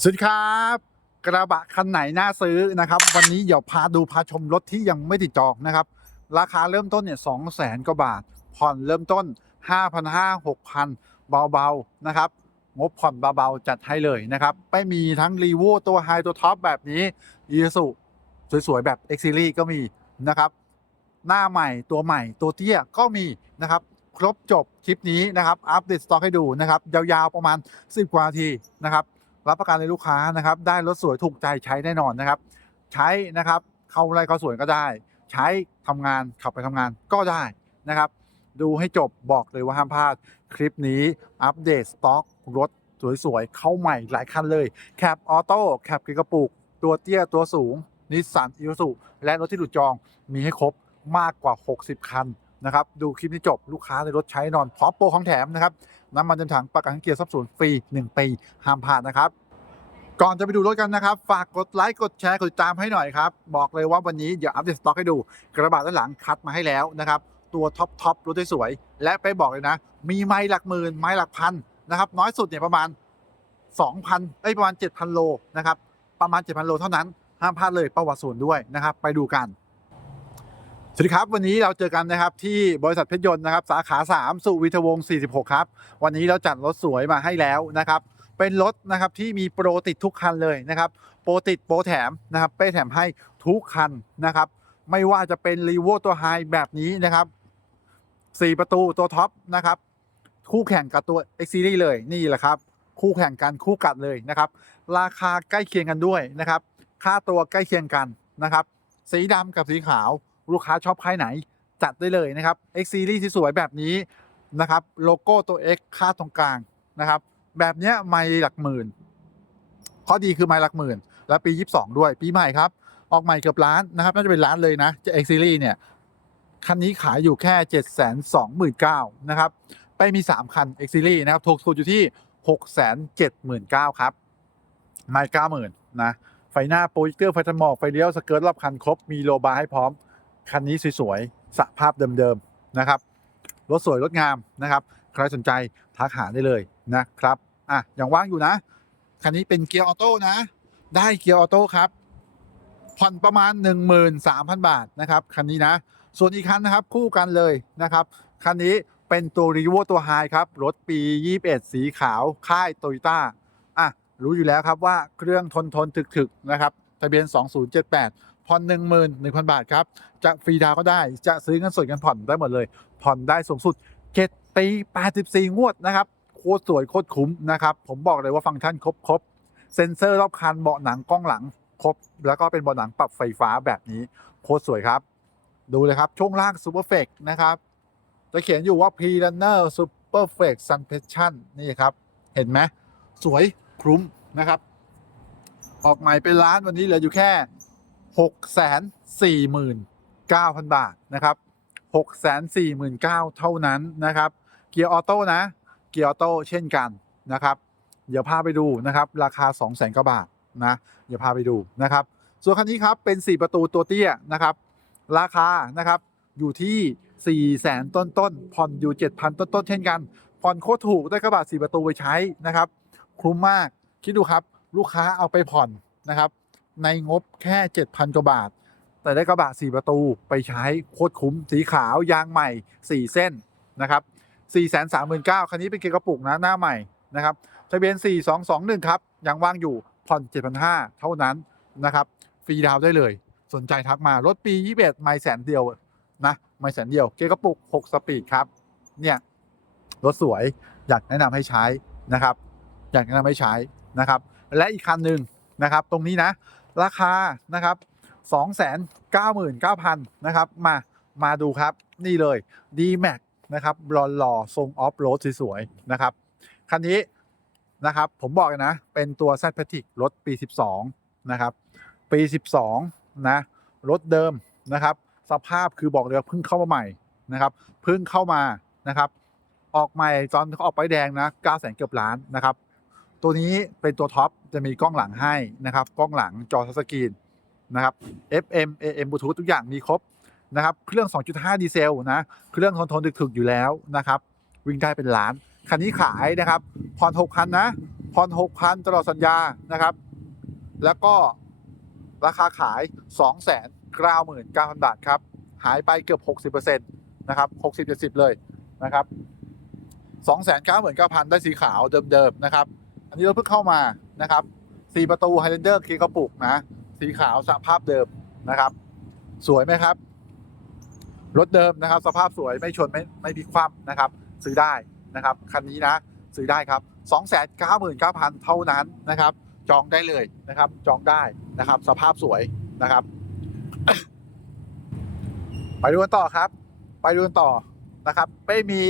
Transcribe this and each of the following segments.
สวัสดีครับ กระบะคันไหนน่าซื้อนะครับ วันนี้เดี๋ยวพาดูพาชมรถที่ยังไม่ติดจองนะครับ ราคาเริ่มต้นเนี่ยสองแสนกว่าบาท ผ่อนเริ่มต้น 5 5 0 0 6,000 เบาๆนะครับ งบผ่อนเบาๆจัดให้เลยนะครับ ไม่มีทั้งรีโวตัวไฮตัวท็อปแบบนี้ยีสุสวยๆ แบบ X Series ก็มีนะครับ หน้าใหม่ตัวใหม่ตัวเตี้ยก็มีนะครับครบจบคลิปนี้นะครับ อัปเดตสต็อกให้ดูนะครับ ยาวๆ ประมาณ 10 กว่านาทีนะครับ รับประกันเลยลูกค้านะครับ ได้รถสวยถูกใจใช้แน่นอนนะครับ ใช้นะครับเข้าไร่เข้าสวนก็ได้ ใช้ทำงานขับไปทำงานก็ได้นะครับ ดูให้จบบอกเลยว่าห้ามพลาด คลิปนี้อัปเดตสต็อกรถสวยๆ เข้าใหม่หลายคันเลยแคปออโต้แคปกระปุก ตัวเตี้ยตัวสูงนิสสันอิ u สุและรถที่หลุดจองมีให้ครบมากกว่า 60 คัน นะครับดูคลิปนี้จบลูกค้าในรถใช้นอนพร้อมโปรของแถมนะครับน้ำมันเต็มถังประกันเกียร์ซับสูนฟรี 1 ปีห้ามพลาดนะครับ ก่อนจะไปดูรถกันนะครับ ฝากกดไลค์กดแชร์กดติดตามให้หน่อยครับ บอกเลยว่าวันนี้เดี๋ยวอัปเดตสต็อกให้ดูกระบะด้านหลังคัดมาให้แล้วนะครับตัวท็อปท็อปรถสวยและไปบอกเลยนะ มีไม้หลักหมื่นไม้หลักพันนะครับน้อยสุดเนี่ยประมาณ 2,000เอ้ยประมาณ 7,000 โลนะครับประมาณ 7,000 โลเท่านั้นห้ามพลาดเลยประวัติศูนย์ด้วยนะครับไปดูกัน สวัสดีครับวันนี้เราเจอกันนะครับที่บริษัทเพชรยนต์นะครับ สาขา 3 สุวิทวงศ์46 ครับ วันนี้เราจัดรถสวยมาให้แล้วนะครับ เป็นรถนะครับที่มีโปรติดทุกคันเลยนะครับ โปรติดโปรแถมนะครับเป้แถมให้ทุกคันนะครับ ไม่ว่าจะเป็นรีโวตัวไฮแบบนี้นะครับ 4 ประตูตัวท็อปนะครับ คู่แข่งกับตัว X Series เลยนี่แหละครับ คู่แข่งกันคู่กัดเลยนะครับ ราคาใกล้เคียงกันด้วยนะครับ ค่าตัวใกล้เคียงกันนะครับ สีดำกับสีขาว ลูกค้าชอบค่ายไหนจัดได้เลยนะครับ X Series ที่สวยแบบนี้นะครับโลโก้ตัว X ค่าตรงกลางนะครับ แบบเนี้ยไม่หลักหมื่น ข้อดีคือไม่หลักหมื่น และปี 22 ด้วย ปีใหม่ครับ ออกใหม่เกือบล้านนะครับ น่าจะเป็นล้านเลยนะจะ X Series เนี่ย คันนี้ขายอยู่แค่ 7 2 9 0 0 0นะครับ ไปมี 3 คัน X Series นะครับถูกสุดอยู่ที่ 6 7 9 0 0 0ครับไม่เก้าหมื่นนะไฟหน้าโปรเจคเตอร์ไฟตันหมอกไฟเลี้ยวสเกิร์ตรอบคันครบมีโลบาร์ให้พร้อม คันนี้สวยๆสภาพเดิมๆนะครับรถสวยรถงามนะครับ ใครสนใจทักหาได้เลยนะครับอะยังว่างอยู่นะคันนี้เป็นเกียร์ออโต้นะ ได้เกียร์ออโต้ครับผ่อนประมาณ 13,000 บาทนะครับคันนี้นะ ส่วนอีกคันนะครับคู่กันเลยนะครับคันนี้เป็นตัวรีโวตัวไฮครับรถปี 21 สีขาวค่ายโตโยต้าอะรู้อยู่แล้วครับว่าเครื่องทนทนถึกถึกๆนะครับทะเบียน 2078 ผ่อน11,000บาทครับ จะฟรีดาวก็ได้ จะซื้อเงินสดกันผ่อนได้หมดเลย ผ่อนได้สูงสุด7ปี84งวดนะครับ โคตรสวยโคตรคุ้มนะครับ ผมบอกเลยว่าฟังก์ชันครบครบเซ็นเซอร์รอบคันเบาะหนังกล้องหลังครบ แล้วก็เป็นเบาะหนังปรับไฟฟ้าแบบนี้ โคตรสวยครับ ดูเลยครับ ช่วงล่าง Super f e c นะครับจะเขียนอยู่ว่า Pre-Runner Super f e c Suspension นี่ครับ เห็นไหมสวยคุ้มนะครับ ออกใหม่เป็นล้านวันนี้เหลืออยู่แค่ 6 4 9 0 0 0 บาทนะครับ6 4 9 0 0 0 เท่านั้นนะครับ เกียร์ออโต้นะ เกียร์ออโต้เช่นกันนะครับ เดี๋ยวพาไปดูนะครับ ราคา 2 0 0 0 0 0กว่าบาทนะเดี๋ยวพาไปดูนะครับ ส่วนคันนี้ครับเป็น 4 ประตูตัวเตี้ยนะครับ ราคานะครับอยู่ที่ 4 0 0แสนต้นต้นผ่อนอยู่ 7,000 ต้นต้นเช่นกัน ผ่อนโคตรถูกได้กระบะ4ประตูไปใช้นะครับ คุ้มมากคิดดูครับ ลูกค้าเอาไปผ่อนนะครับ ในงบแค่ 7,000 กว่าบาท แต่ได้กระบะ 4 ประตูไปใช้โคตรคุ้มสีขาวยางใหม่ 4 เส้นนะครับ 4 3 9 0 0 0คันนี้เป็นเกียร์กระปุกนะหน้าใหม่นะครับทะเบียน 4221 ครับ ยังว่างอยู่ผ่อน 7,500 เท่านั้นนะครับฟรีดาวได้เลย สนใจทักมารถปี 21 ไม่แสนเดียวนะไม่แสนเดียว เกียร์กระปุก 6 สปีดครับเนี่ยรถสวยอยากแนะนำให้ใช้นะครับ อยากแนะนำให้ใช้นะครับ และอีกคันหนึ่งนะครับ ตรงนี้นะ ราคานะครับ299,000นะครับมามาดูครับนี่เลย d m a x นะครับหล่อทรงออฟโรดสวยๆนะครับคันนี้นะครับผมบอกเลยนะ เป็นตัว z p a t i c รถปี 12 นะครับ ปี 12 นะ รถเดิมนะครับ สภาพคือบอกเลยเพิ่งเข้ามาใหม่นะครับเพิ่งเข้ามานะครับ ออกใหม่ตอนเขาออกไปแดงนะ9แสนเกือบล้านนะครับ ตัวนี้เป็นตัวท็อปจะมีกล้องหลังให้นะครับกล้องหลังจอทัชสกรีนนะครับ FM AM Bluetooth ทุกอย่างมีครบนะครับเครื่อง 2.5 ดีเซลนะเครื่องทนทนถึกๆอยู่แล้วนะครับวิ่งได้เป็นล้าน คันนี้ขายนะครับผ่อน6คันนะผ่อน6,000 ตลอดสัญญานะครับ แล้วก็ราคาขาย 299,000 บาทครับ หายไปเกือบ 60%นะครับ 60-70 เลยนะครับ 299,000 ได้สีขาวเดิมๆนะครับ อันนี้เราเพิ่งเข้ามานะครับ4ประตู Highlander เกีกระปุกนะสีขาวสภาพเดิมนะครับ สวยไหมครับ รถเดิมนะครับ สภาพสวยไม่ชนไม่ไม่พลิกคว่ำนะครับ ซื้อได้นะครับคันนี้นะ ซื้อได้ครับ299,000 เท่านั้นนะครับ จองได้เลยนะครับ จองได้นะครับ สภาพสวยนะครับ ไปดูกันต่อครับ ไปดูกันต่อนะครับ ไม่มี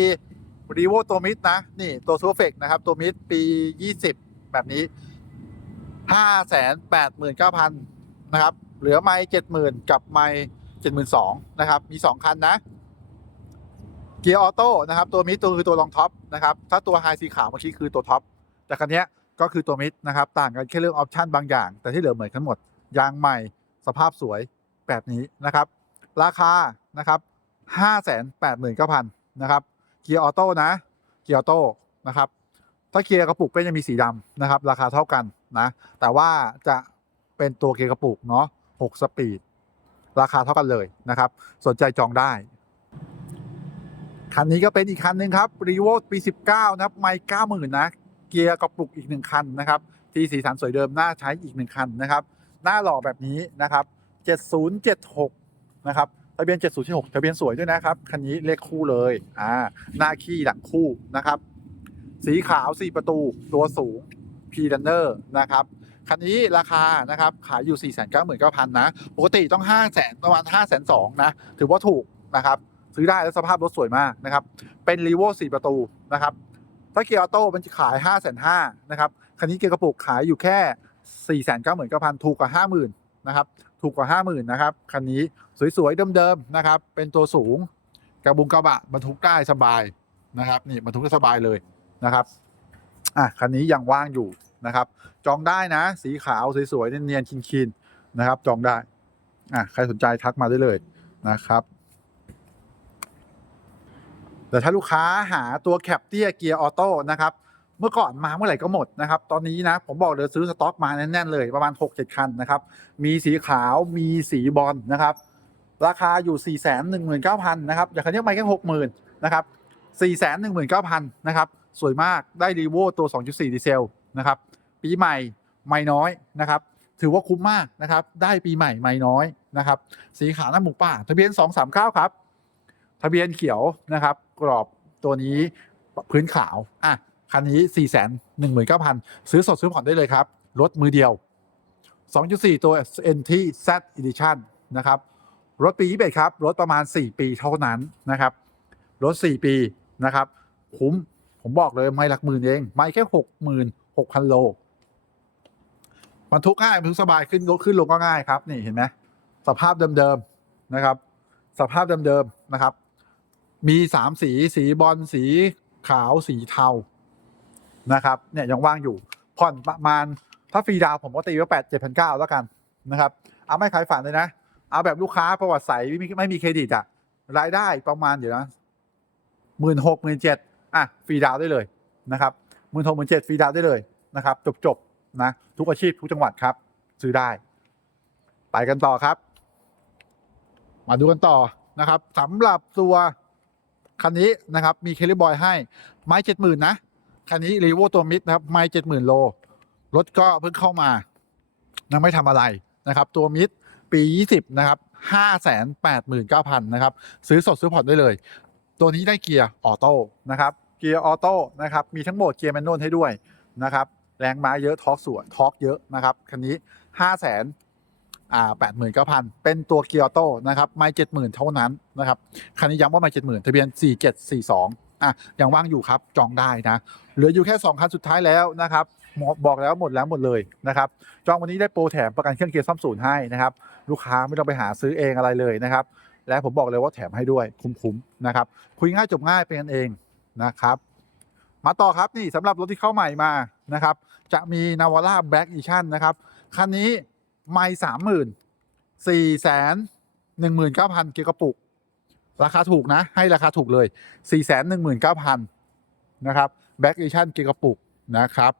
รีโวตัวมิดนะ นี่ตัวซูเฟกนะครับ ตัวมิดปี 20 แบบนี้ 589,000 นะครับ เหลือไม่70,000 กับไม่72,000 นะครับ มี 2 คันนะเกียร์ออโต้นะครับ ตัวมิดตัวคือตัวรองท็อปนะครับ ถ้าตัวไฮสีขาวเมื่อกี้คือตัวท็อปแต่คันนี้ก็คือตัวมิดนะครับ ต่างกันแค่เรื่องออปชันบางอย่าง แต่ที่เหลือเหมือนกันหมดยางใหม่สภาพสวยแบบนี้นะครับ ราคานะครับ 589,000 นะครับ เกียร์ออโต้นะ เกียร์ออโต้นะครับ ถ้าเกียร์กระปุกก็ยังมีสีดำนะครับ ราคาเท่ากันนะ แต่ว่าจะเป็นตัวเกียร์กระปุกเนาะ6สปีด ราคาเท่ากันเลยนะครับ สนใจจองได้ คันนี้ก็เป็นอีกคันหนึ่งครับรีโวปี 19 นะครับ ไม่90,000นะ เกียร์กระปุกอีกหนึ่งคันนะครับ ที่สีสันสวยเดิมน่าใช้อีกหนึ่งคันนะครับ หน้าหล่อแบบนี้นะครับ 7076 นะครับ ทะเบียน 7076ทะเบียนสวยด้วยนะครับ คันนี้เลขคู่เลย อ่า หน้าขี้หลังคู่นะครับ สีขาว 4 ประตู ตัวสูง p ี r นเนอร์นะครับ คันนี้ราคานะครับ ขายอยู่ 499,000 นะ ปกติต้อง 5 0 0 0 0ประมาณ5 2 0 0 0 นะ ถือว่าถูกนะครับ ซื้อได้แล้วสภาพรถสวยมากนะครับ เป็นรีโว่4ประตูนะครับ ถ้าเกียร์ออโต้มันจะขาย 5 5 0 0 0นะครับ คันนี้เกียร์กระปุกขายอยู่แค่ 499,000 ถูกกว่า 50,000 นะครับ ถูกกว่า 50,000นะครับคันนี้สวยๆเดิมๆนะครับ เป็นตัวสูงกระบุงกระบะบรรทุกได้สบายนะครับ นี่บรรทุกได้สบายเลยนะครับอะคันนี้ยังว่างอยู่นะครับ จองได้นะ สีขาวสวยๆเนียนๆคินๆนะครับ จองได้อะใครสนใจทักมาได้เลยนะครับ แต่ถ้าลูกค้าหาตัวแคปเตียเกียร์ออโต้นะครับ เมื่อก่อนมาเมื่อไหร่ก็หมดนะครับ ตอนนี้นะผมบอกเลยซื้อสต็อกมาแน่นๆเลยประมาณ 6-7 คันนะครับ มีสีขาวมีสีบอลนะครับ ราคาอยู่ 4 1 9 0 0 0นะครับ อย่างคันนี้ไม่แค่60,000นะครับ4 1 9 0 0 0นะครับ สวยมากได้รีโวตัว 2.4 ดีเซลนะครับ ปีใหม่ไม่น้อยนะครับ ถือว่าคุ้มมากนะครับ ได้ปีใหม่ไม่น้อยนะครับ สีขาวหน้าหมูป่า ทะเบียน 239 ครับ ทะเบียนเขียวนะครับ กรอบตัวนี้พื้นขาวอะ คันนี้ 4 1 9 0 0 0 ซื้อสดซื้อผ่อนได้เลยครับ รถมือเดียว 2.4 ตัว NT Z Edition นะครับ รถปี21ครับ รถประมาณ 4 ปีเท่านั้นนะครับ รถ 4 ปีนะครับคุ้ม ผมบอกเลยไม่หลักหมื่นเอง ไม่แค่ 66,000 โลบรรทุกง่ายบรรทุกสบายขึ้นรถขึ้นลงก็ง่ายครับ นี่เห็นไหมสภาพเดิมๆนะครับ สภาพเดิมๆนะครับ มีสามสี สีบอลสีขาวสีเทา นะครับเนี่ยยังว่างอยู่ผ่อนประมาณถ้าฟรีดาวผมก็ตีไว้แปดเจ็ดพันเก้าแล้วกันนะครับเอาไม่ขายฝันเลยนะ เอาแบบลูกค้าประวัติใสไม่มีไม่มีเครดิตอะรายได้ประมาณเดี๋ยวนะหมื่นหกหมื่นเจ็ดอะฟรีดาวได้เลยนะครับหมื่นหกหมื่นเจ็ดฟรีดาวได้เลยนะครับจบจบนะทุกอาชีพทุกจังหวัดครับ ซื้อได้ ไปกันต่อครับ มาดูกันต่อนะครับสำหรับตัวคันนี้นะครับ มีเคลิบอยให้ไม้เจ็ดหมื่นนะ คันนี้รีโวตัวมิดนะครับไม้เจ็ดหมื่นโล รถก็เพิ่งเข้ามายังไม่ทำอะไรนะครับ ตัวมิดปี 20 นะครับ589,000นะครับ ซื้อสดซื้อผ่อนได้เลย ตัวนี้ได้เกียร์ออโต้นะครับ เกียร์ออโต้นะครับ มีทั้งโหมดเกียร์แมนนวลให้ด้วยนะครับ แรงม้าเยอะทอร์กสวยทอร์กเยอะนะครับ คันนี้ 5 0 0 0 0อ่าแปดหมื่นเก้าพันเป็นตัวเกียร์ออโต้นะครับ ไม่เจ็ดหมื่นเท่านั้นนะครับ คันนี้ย้ำว่าไม่เจ็ดหมื่นทะเบียนสี่เจ็ดสี่สอง อะยังว่างอยู่ครับจองได้นะเหลืออยู่แค่สองคันสุดท้ายแล้วนะครับบอกแล้วหมดแล้วหมดเลยนะครับจองวันนี้ได้โปรแถมประกันเครื่องเกียร์ซ่อมศูนย์ให้นะครับลูกค้าไม่ต้องไปหาซื้อเองอะไรเลยนะครับและผมบอกเลยว่าแถมให้ด้วยคุ้มๆนะครับคุยง่ายจบง่ายเป็นกันเองนะครับมาต่อครับนี่สำหรับรถที่เข้าใหม่มานะครับจะมีนาวาร่าแบล็กอีชั่นนะครับคันนี้ไม่สามหมื่นสี่แสนหนึ่งหมื่นเก้าพันเกียร์กระปุก ราคาถูกนะ ให้ราคาถูกเลยสี่แสนหนึ่งหมื่นะครับแบ็กเอชั่นเกียร์กระปุกนะครับ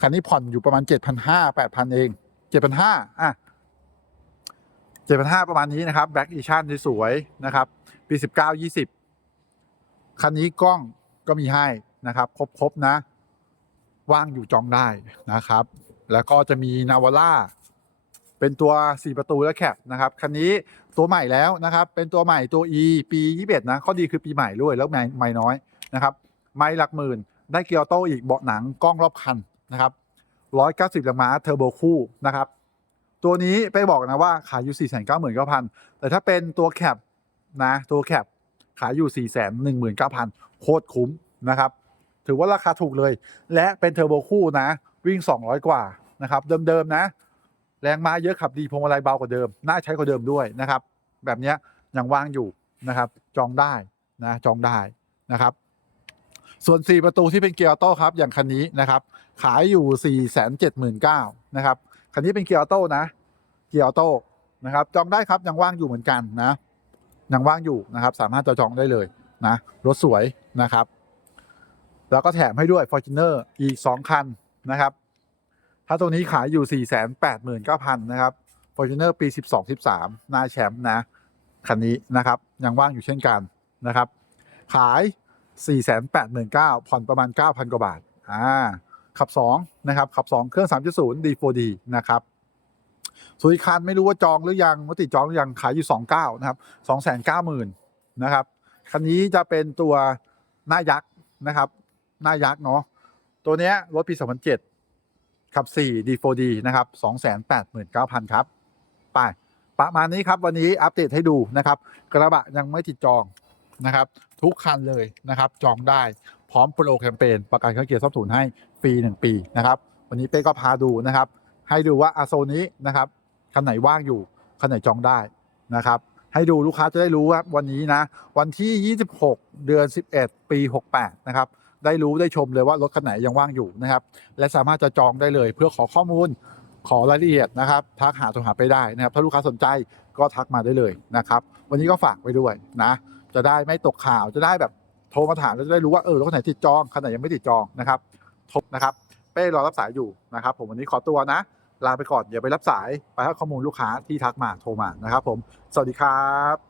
คันนี้ผ่อนอยู่ประมาณเจ็ดพันห้าแปดพันเองเจ็ดพันห้าอะเจ็ดพันห้าประมาณนี้นะครับแบ็กเอชั่นสวยๆนะครับ ปีสิบเก้ายี่สิบคันนี้กล้องก็มีให้นะครับครบๆนะ ว่างอยู่จองได้นะครับ แล้วก็จะมีนาวาร่า เป็นตัว 4 ประตูและแคปนะครับคันนี้ตัวใหม่แล้วนะครับเป็นตัวใหม่ตัว E ปี 21 นะข้อดีคือปีใหม่ด้วยแล้วไม่ไม่น้อยนะครับไม่หลักหมื่น ได้เกียร์โต้อีกเบาะหนังกล้องรอบคันนะครับ190แรงม้าเทอร์โบคู่นะครับตัวนี้ไปบอกนะว่าขายอยู่ 4 9 9 0 0 0 แต่ถ้าเป็นตัวแคปนะตัวแคปขายอยู่ 4 1 9 0 0 0 โคตรคุ้มนะครับถือว่าราคาถูกเลย และเป็นเทอร์โบคู่นะวิ่ง 200 กว่านะครับเดิมๆนะ แรงม้าเยอะขับดีพวงมาลัยเบากว่าเดิม น่าใช้กว่าเดิมด้วยนะครับ แบบนี้ยยังว่างอยู่นะครับ จองได้นะจองได้นะครับ ส่วน 4 ประตูที่เป็นเกียร์ออโต้ครับ อย่างคันนี้นะครับ ขายอยู่ 4 7 9 0 0 0นะครับคันนี้เป็นเกียร์ออโต้นะเกียร์ออโต้นะครับ จองได้ครับยังว่างอยู่เหมือนกันนะยังว่างอยู่นะครับ สามารถจะจองได้เลยนะรถสวยนะครับ แล้วก็แถมให้ด้วย Fortuner อีก 2 คันนะครับ ถ้าตัวนี้ขายอยู่ 489,000 นะครับ Fortuner ปี 12-13 หน้าแชมป์นะ คันนี้นะครับ ยังว่างอยู่เช่นกันนะครับ ขาย 489,000ผ่อนประมาณ 9,000 กว่าบาท อ่า ขับ 2 นะครับ ขับ 2 เครื่อง 3.0 D4D นะครับส่วนอีกคันไม่รู้ว่าจองหรือยังว่าติดจองหรือยังขายอยู่ 29 นะครับ 290,000 นะครับ คันนี้จะเป็นตัวหน้ายักษ์นะครับ หน้ายักษ์เนาะ ตัวเนี้ยรถปี 2007 ขับ 4 D4D นะครับ289,000 ครับ ไป ประมาณนี้ครับ วันนี้อัปเดตให้ดูนะครับ กระบะยังไม่ติดจองนะครับ ทุกคันเลยนะครับ จองได้พร้อมโปรแคมเปญประกันเครื่องเกียร์ซ่อมศูนย์ให้ฟรี 1 ปีนะครับ วันนี้เป้ก็พาดูนะครับ ให้ดูว่าอาโซนนี้นะครับคันไหนว่างอยู่คันไหนจองได้นะครับ ให้ดูลูกค้าจะได้รู้ว่าวันนี้นะ วันที่ 26 เดือน 11 ปี 68 นะครับ ได้รู้ได้ชมเลยว่ารถคันไหนยังว่างอยู่นะครับ และสามารถจะจองได้เลย เพื่อขอข้อมูลขอรายละเอียดนะครับ ทักหาโทรหาไปได้นะครับ ถ้าลูกค้าสนใจก็ทักมาได้เลยนะครับ วันนี้ก็ฝากไว้ด้วยนะ จะได้ไม่ตกข่าวจะได้แบบโทรมาถามแล้วจะได้รู้ว่าเออรถคันไหนติดจองคันไหนยังไม่ติดจองนะครับทบนะครับเป้รอรับสายอยู่นะครับ ผมวันนี้ขอตัวนะ ลาไปก่อนอย่าไปรับสายไปให้ข้อมูลลูกค้าที่ทักมาโทรมานะครับ ผม สวัสดีครับ